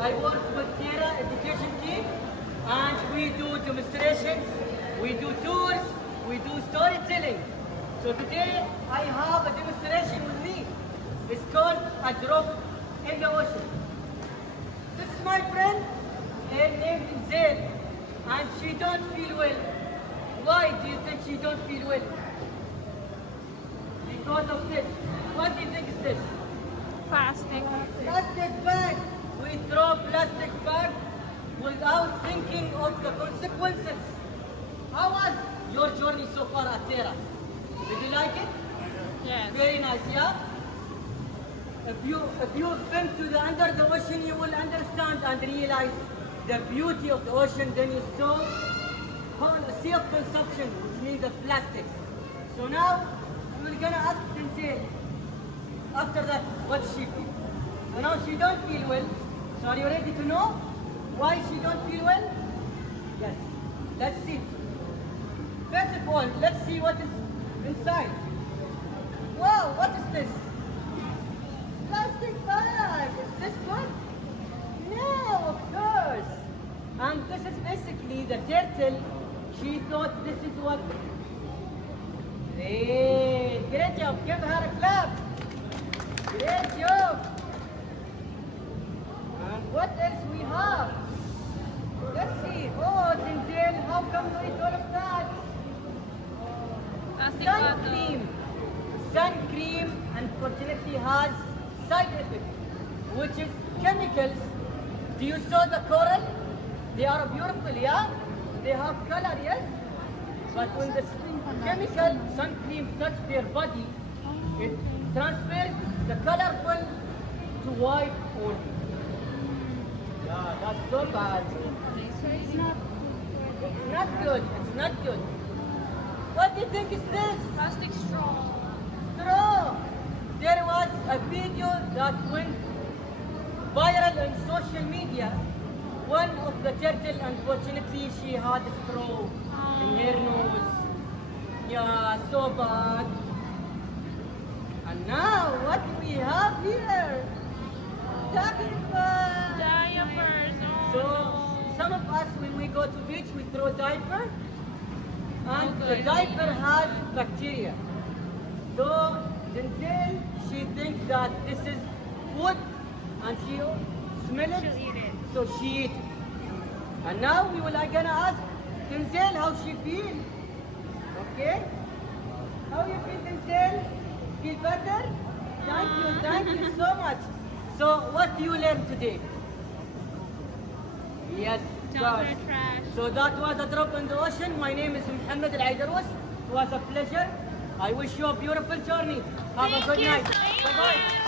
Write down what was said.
I work with Terra education team, and we do demonstrations, we do tours, we do storytelling. So today I have a demonstration with me. It's called a drop in the ocean. This is my friend, her name is Zain, and she don't feel well. Why do you think she don't feel well? Because of this. What do you think is this? Plastic. Plastic bag. We throw plastic bag without thinking of the consequences. How was your journey so far at Terra? Did you like it? Yes. Very nice, yeah? If you've been to the under the ocean, you will understand and realize the beauty of the ocean. Then you saw self-consumption, which means the plastics. So now we're gonna ask Tintin. After that, what she feel? So now she don't feel well. So are you ready to know why she don't feel well? Yes. Let's see. First of all, let's see what is inside. Wow, what is this? Plastic bag. Is this good? No, of course. And this is basically the turtle. She thought this is what. Great job. Give her a clap. Great job. And what else we have? Let's see. Oh, Tintin, how come you eat all of that? Plastic Sun bottle. cream. Sun cream unfortunately has side effect, which is chemicals. Do you saw the coral? They are beautiful, yeah? They have color, yes? But when the chemical sun cream touch their body, it transfers the colorful to white only. Yeah, that's so bad. It's not It's not good. It's not good. What do you think is this? plastic straw. Straw. There was a video that went viral on social media. One of the turtle, unfortunately, she had a straw in her nose. Yeah, so bad. And now, what do we have here? Diaper. Diapers. So, some of us, when we go to beach, we throw diaper. And the diaper has bacteria. So, Denzel, she thinks that this is food and she smell it. She'll eat it. So she eat it. And now we will gonna ask Denzel how she feel. Okay? How you feel, Denzel? Feel better? Thank you so much. So what do you learn today? Yes, Don't gosh. throw trash. So that was a drop in the ocean. My name is Muhammad Al-Aidarous. It was a pleasure. I wish you a beautiful journey. Have a Thank good you night. so Bye-bye. much.